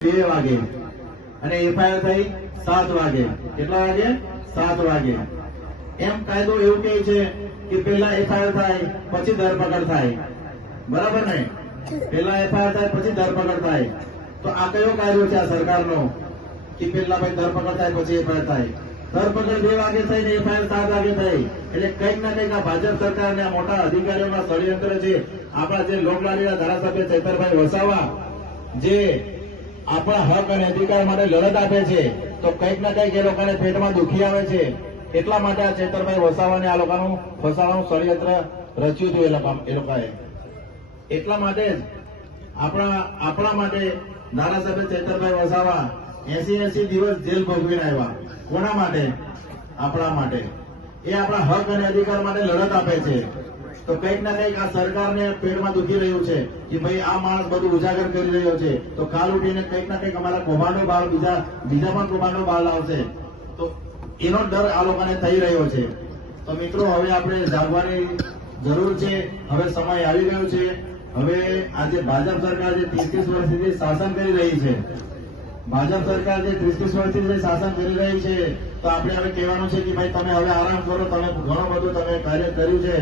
2 વાગે અને એફઆઈઆર થઈ 7 વાગે. કેટલા વાગે? 7 વાગે. એમ કાયદો એવું કહે છે કે પેલા એફઆઈઆર થાય પછી ધરપકડ થાય, બરાબર ને? પેલા એફઆઈઆર થાય પછી ધરપકડ થાય. તો આ કયો કાયદો છે આ સરકારનો કે પેલા ભાઈ ધરપકડ થાય પછી એફઆઈઆર થાય? ધરપકડ 2 વાગે થઈ ને એફઆઈઆર 7 વાગે થઈ. એટલે કંઈક ના કંઈક આ ભાજપ સરકારને આ મોટા અધિકારીઓના ષડયંત્ર છે. આપણા જે લોકલાડીના ધારાસભ્ય ચૈતરભાઈ વસાવા જે આપણા હક અને અધિકાર માટે લડત આપે છે, તો કંઈક ના કંઈક એ લોકોને પેટમાં દુખી આવે છે. એટલા માટે આ ચૈતરભાઈ વસાવાને આ લોકોનું ફસાવાનું ષડયંત્ર રચ્યું હતું એ લોકોએ. એટલા માટે જ આપણા માટે ધારાસભ્ય ચૈતરભાઈ વસાવા 80 દિવસ જેલ ભોગવીને આવ્યા. કોના માટે? આપણા માટે. એ આપણા હક અને અધિકાર માટે લડત આપે છે. તો કંઈક ના કંઈક આ સરકારને પેટમાં દુખી રહ્યું છે કે ભાઈ આ માણસ બધું ઉજાગર કરી રહ્યો છે, તો કાલ ઉઠીને કંઈક ના કંઈક અમારા કૌભાંડો બહાર બીજા પણ કૌભાંડો બહાર લાવશે. તો એનો ડર આ લોકોને થઈ રહ્યો છે. તો મિત્રો, હવે આપણે જાગવાની જરૂર છે. હવે સમય આવી ગયો છે. હવે આજે ભાજપ સરકાર જે 30 વર્ષથી શાસન કરી રહી છે, ભાજપ સરકાર જે 30 વર્ષથી શાસન કરી રહી છે, તો આપણે હવે કહેવાનું છે કે ભાઈ તમે હવે આરામ કરો. તમે ઘણું બધું તમે કાર્ય કર્યું છે,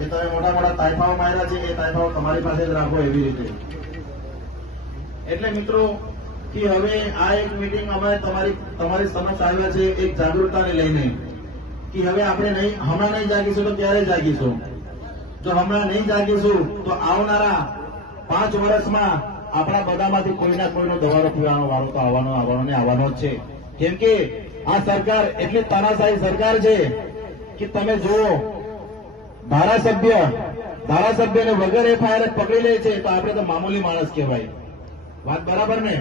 એ તમે મોટા મોટા તાઇફાઓ માર્યા છે, એ તાઇફાઓ તમારી પાસે જ રાખો એવી રીતે. એટલે મિત્રો કે હવે આ એક મીટિંગ અમે તમારી સમક્ષ આવ્યા છે એક જાગૃતતાને લઈને કે હવે આપણે હમણાં નહીં જાગીશું તો ક્યારે જાગીશું? જો હમણાં નહીં જાગીશું તો આવનારા 5 વર્ષમાં આપણા બધામાંથી કોઈના કોઈનો દવારો પીવાનો વારો તો આવવાનો જ છે. કેમ કે આ સરકાર એટલી તાનાશાહી સરકાર છે કે તમે જુઓ, ધારાસભ્યને વગર એફઆઈઆર પકડી લે છે તો આપણે તો મામૂલી માણસ કહેવાય. વાત બરાબર ને?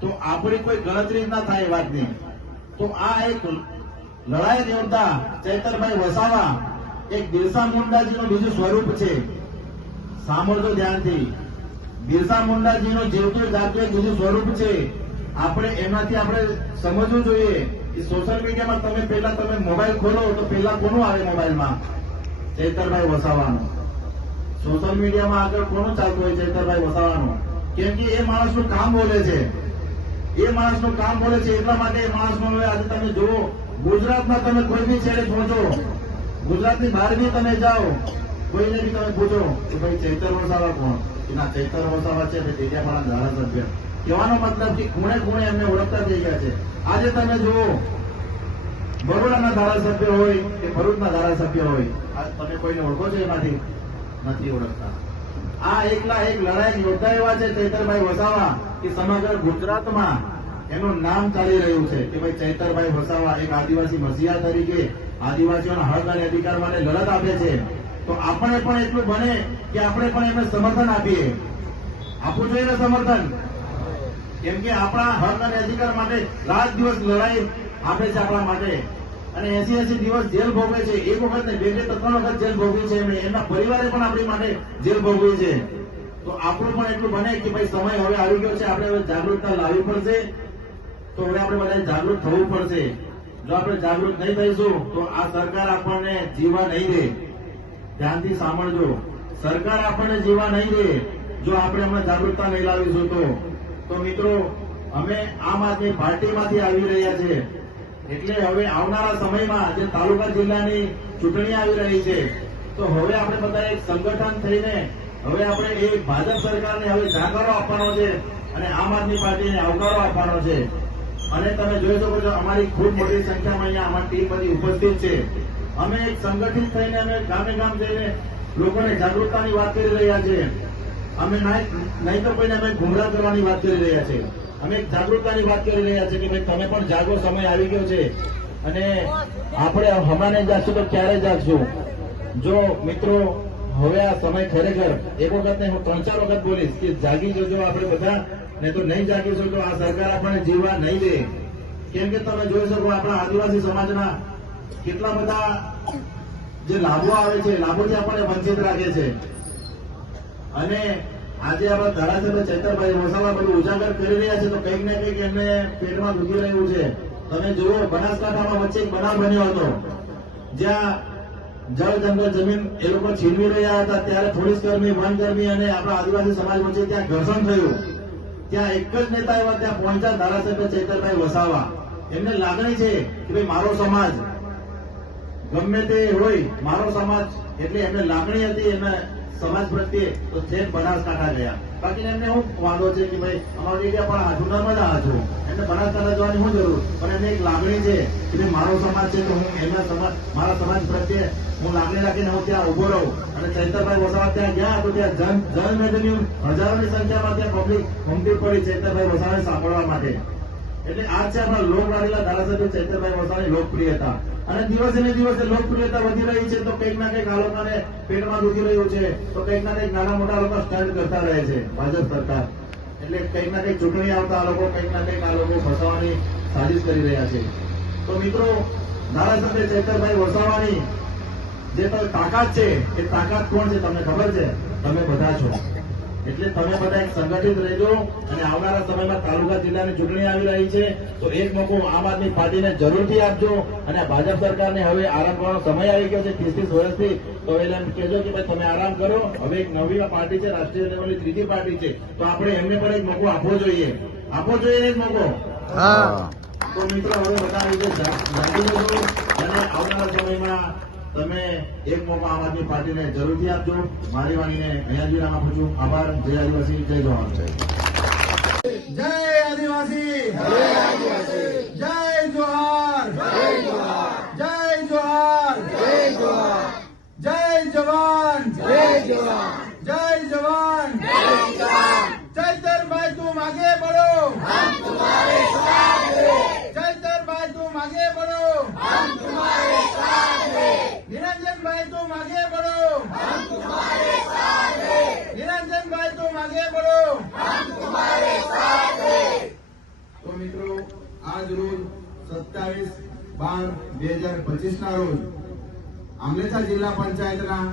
તો આપણી કોઈ ગણતરી ના થાય વાતની. તો આ એક લડાઈ યોદ્ધા ચૈતરભાઈ વસાવા એક બિરસા મુંડાજીનું બીજું સ્વરૂપ છે. સાંભળજો ધ્યાનથી. બિરસા મુંડાજીનું જીવતું જાગતું એક બીજું સ્વરૂપ છે. આપણે એમાંથી આપણે સમજવું જોઈએ કે સોશિયલ મીડિયામાં તમે મોબાઈલ ખોલો તો પેલા કોનું આવે મોબાઈલમાં? ચૈતરભાઈ વસાવાનું. સોશિયલ મીડિયામાં આગળ કોનું ચાલતું હોય? ચૈતરભાઈ વસાવાનું. કેમ કે એ માણસનું કામ બોલે છે. એટલા માટે એ માણસનું હવે આજે તમે જુઓ, ગુજરાતમાં તમે કોઈ બી છેડે પહોંચો, ગુજરાતની બહાર બી તમે જાઓ, કોઈને બી તમે પૂછો કે ભાઈ ચૈતર વસાવા કોણ? એના ચૈતર વસાવા છે ડેડિયાપાડા ધારાસભ્ય. કહેવાનો મતલબ કે ખૂણે ખૂણે એમને ઓળખતા થઈ ગયા છે. આજે તમે જુઓ, બરોડાના ધારાસભ્ય હોય કે ભરૂચના ધારાસભ્ય હોય, તમે કોઈને ઓળખો છો? એમાંથી નથી ઓળખતા. આ એકલા એક લડાઈ યોદ્ધા એવા છે ચૈતરભાઈ વસાવા કે સમગ્ર ગુજરાતમાં એનું નામ ચાલી રહ્યું છે કે ભાઈ ચૈતરભાઈ વસાવા એક આદિવાસી મસીહા તરીકે આદિવાસીઓના હક અને અધિકાર માટે લડત આપે છે. તો આપણે પણ એટલું બને કે આપણે પણ એમને સમર્થન આપીએ. આપવું જોઈએ ને સમર્થન? કેમ કે આપણા હક અને અધિકાર માટે રાત દિવસ લડાઈ આપે છે આપણા માટે. અને 80 દિવસ જેલ ભોગવે છે. એક વખત ને 2 કે 3 વખત જેલ ભોગવી છે એમણે. એમના પરિવારે પણ આપણી માટે જેલ ભોગવી છે. તો આપણું પણ એટલું બને કે ભાઈ સમય હવે આવી ગયો છે, આપણે હવે જાગૃતતા લાવવી પડશે. તો હવે આપણે બધા જાગૃત થવું પડશે. જો આપણે જાગૃત નહીં થઈશું તો આ સરકાર આપણને જીવવા નહીં દે. ધ્યાનથી સાંભળજો, સરકાર આપણને જીવવા નહીં દે જો આપણે હમણાં જાગૃતતા નહીં લાવીશું તો મિત્રો, અમે આમ આદમી પાર્ટીમાંથી આવી રહ્યા છે. એટલે હવે આવનારા સમયમાં જે તાલુકા જિલ્લાની ચૂંટણી આવી રહી છે, તો હવે આપણે બધા એક સંગઠન થઈને હવે આપણે એ ભાજપ સરકારને હવે જાકારો આપવાનો છે અને આમ આદમી પાર્ટીને આવકારો આપવાનો છે. અને તમે જોઈ શકો છો, અમારી ખૂબ મોટી સંખ્યામાં અહીંયા અમારી ટીમ બધી ઉપસ્થિત છે. અમે એક સંગઠિત થઈને અમે ગામે ગામ જઈને લોકોને જાગૃતતાની વાત કરી રહ્યા છે. અમે નહીં તો કોઈને અમે ગુમરાહ કરવાની વાત કરી રહ્યા છે. અમે જાગૃતતાની વાત કરી રહ્યા છે કે ભાઈ તમે પણ જાગો, સમય આવી ગયો છે. અને આપણે હમણાં નહીં જાગશું તો ક્યારે જાગશું? જો મિત્રો, હવે આ સમય ખરેખર એક વખત નહીં, હું 3-4 વખત બોલીશ કે જાગી જજો આપણે બધા. નહીં તો નહીં જાગીશું તો આ સરકાર આપણને જીવવા નહીં દે. કેમ કે તમે જોઈ શકો, આપણા આદિવાસી સમાજના કેટલા બધા જે લાભો આવે છે, લાભોથી આપણને વંચિત રાખે છે. અને આજે આપણા ધારાસભ્ય ચૈતરભાઈ વસાવા બધું ઉજાગર કરી રહ્યા છે, તો કંઈક ને કંઈક એમને પેટમાં દુખી રહ્યું છે. તમે જુઓ, બનાસકાંઠામાં વચ્ચે એક બનાવ બન્યો હતો જ્યાં જળ જંગલ જમીન એ લોકો છીનવી રહ્યા હતા. ત્યારે પોલીસ કર્મી, વનકર્મી અને આપણા આદિવાસી સમાજ વચ્ચે ત્યાં ઘર્ષણ થયું. ત્યાં એક જ નેતા એવા ત્યાં પહોંચ્યા, ધારાસભ્ય ચૈતરભાઈ વસાવા. એમને લાગણી છે કે ભાઈ મારો સમાજ ગમે તે હોય, મારો સમાજ એટલે એમને લાગણી હતી એમને સમાજ પ્રત્યે, તો છેક બનાસકાંઠા ગયા. બાકી એમને શું વાંધો છે કે ભાઈ અમારો એરિયા પણ આ જૂનામાં જ આ છું, એમને બનાસકાંઠા જવાની શું જરૂર, પણ એમને એક લાગણી છે કે ભાઈ મારો સમાજ છે તો હું એમના સમાજ, મારા સમાજ પ્રત્યે હું લાગણી રાખીને હું ત્યાં ઉભો રહું. અને ચૈતરભાઈ વસાવા ત્યાં ગયા તો ત્યાં જનમેદની હજારોની સંખ્યામાં ત્યાં પબ્લિક ઉમટી પડી ચૈતરભાઈ વસાવાને સાંભળવા માટે. એટલે આજ છે આપણા લોકલાડીલા ધારાસભ્ય ચૈતરભાઈ વસાવાની લોકપ્રિયતા. અને દિવસે ને દિવસે લોકપ્રિયતા વધી રહી છે તો કંઈક ના કંઈક આ લોકોને પેટમાં દુખી રહ્યું છે, તો કંઈક ના કંઈક નાના મોટા લોકો સ્ટન્ટ કરતા રહે છે ભાજપ સરકાર. એટલે કંઈક ના કંઈક ચૂંટણી આવતા આ લોકો કંઈક ના કંઈક આ લોકો ફસાવાની સાજિશ કરી રહ્યા છે. તો મિત્રો, ધારાસભ્ય ચૈતરભાઈ વસાવાની જે તાકાત છે એ તાકાત કોણ છે તમને ખબર છે? તમે બધા છો. એટલે તમે બધા એક સંગઠિત રહેજો. અને આવનારા સમયમાં તાલુકા જિલ્લાની ચૂંટણી આવી રહી છે તો એક મોકો આમ આદમી પાર્ટીને જરૂરથી આપજો. અને ભાજપ સરકારને હવે આરામ કરવાનો સમય આવી ગયો છે 30 વર્ષથી, તો એટલે એમ કહેજો કે ભાઈ તમે આરામ કરો. હવે એક નવી પાર્ટી છે, રાષ્ટ્રીય લેવલની ત્રીજી પાર્ટી છે, તો આપણે એમને પણ એક મોકો આપવો જોઈએ. આપવો જોઈએ એક મોકો. તો મિત્રો, હવે બધા રીતે જાગી જજો અને આવનારા સમયમાં તમે એક મોકો આમ આદમી પાર્ટીને જરૂરથી આપજો. મારી વાણીને અહીંયા જ વિરામ આપું છું. આભાર. જય આદિવાસી, જય જવાન. જય આદિવાસી, જય જોહાર, જય જોહાર, જય જવાન, જય જવાન. ચૈતરભાઈ તું આગે बढ़ो, हम तुम्हारे साथ हैं. चैतरभाई तुम आगे बढ़ो, हम तुम्हारे साथ हैं. निरंजनभाई तुम आगे बढ़ो, हम तुम्हारे साथ हैं. निरंजनभाई तुम आगे बढ़ो, हम तुम्हारे साथ हैं. तो मित्रों, आज रोज 27/12/2025 ના રોજ આંબલેચા જિલ્લા પંચાયતના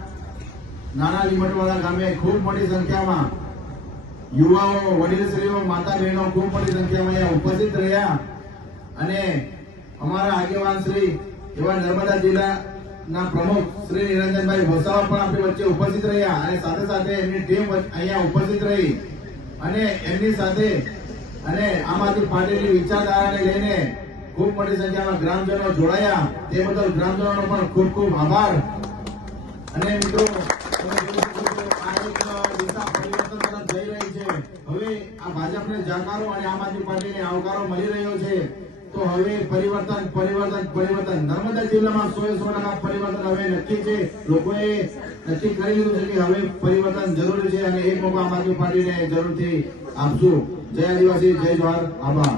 નાના લીમડવાડા ગામે ખૂબ મોટી સંખ્યામાં યુવાઓ, વડીલશ્રીઓ, માતા બહેનો ખૂબ મોટી સંખ્યામાં અહીંયા ઉપસ્થિત રહ્યા. અને અમારા આગેવાન શ્રી એવા નર્મદા જિલ્લાના પ્રમુખ શ્રી નિરંજનભાઈ વસાવા પણ આપણી વચ્ચે ઉપસ્થિત રહ્યા. અને સાથે સાથે એમની ટીમ અહીંયા ઉપસ્થિત રહી અને એમની સાથે અને આમ આદમી પાર્ટીની વિચારધારાને લઈને ખૂબ મોટી સંખ્યામાં ગ્રામજનો જોડાયા. તે બદલ ગ્રામજનોનો પણ ખૂબ ખૂબ આભાર. અને મિત્રો, હવે આ ભાજપને જાકારો અને આમ આદમી પાર્ટીને આવકારો મળી રહ્યો છે. તો હવે પરિવર્તન નર્મદા જિલ્લામાં 100% પરિવર્તન હવે નક્કી છે. લોકોએ નક્કી કરી લીધું છે કે હવે પરિવર્તન જરૂરી છે અને એક મોકો આમ આદમી પાર્ટીને જરૂરથી આપશું. જય આદિવાસી, જય જવાહર. આભાર.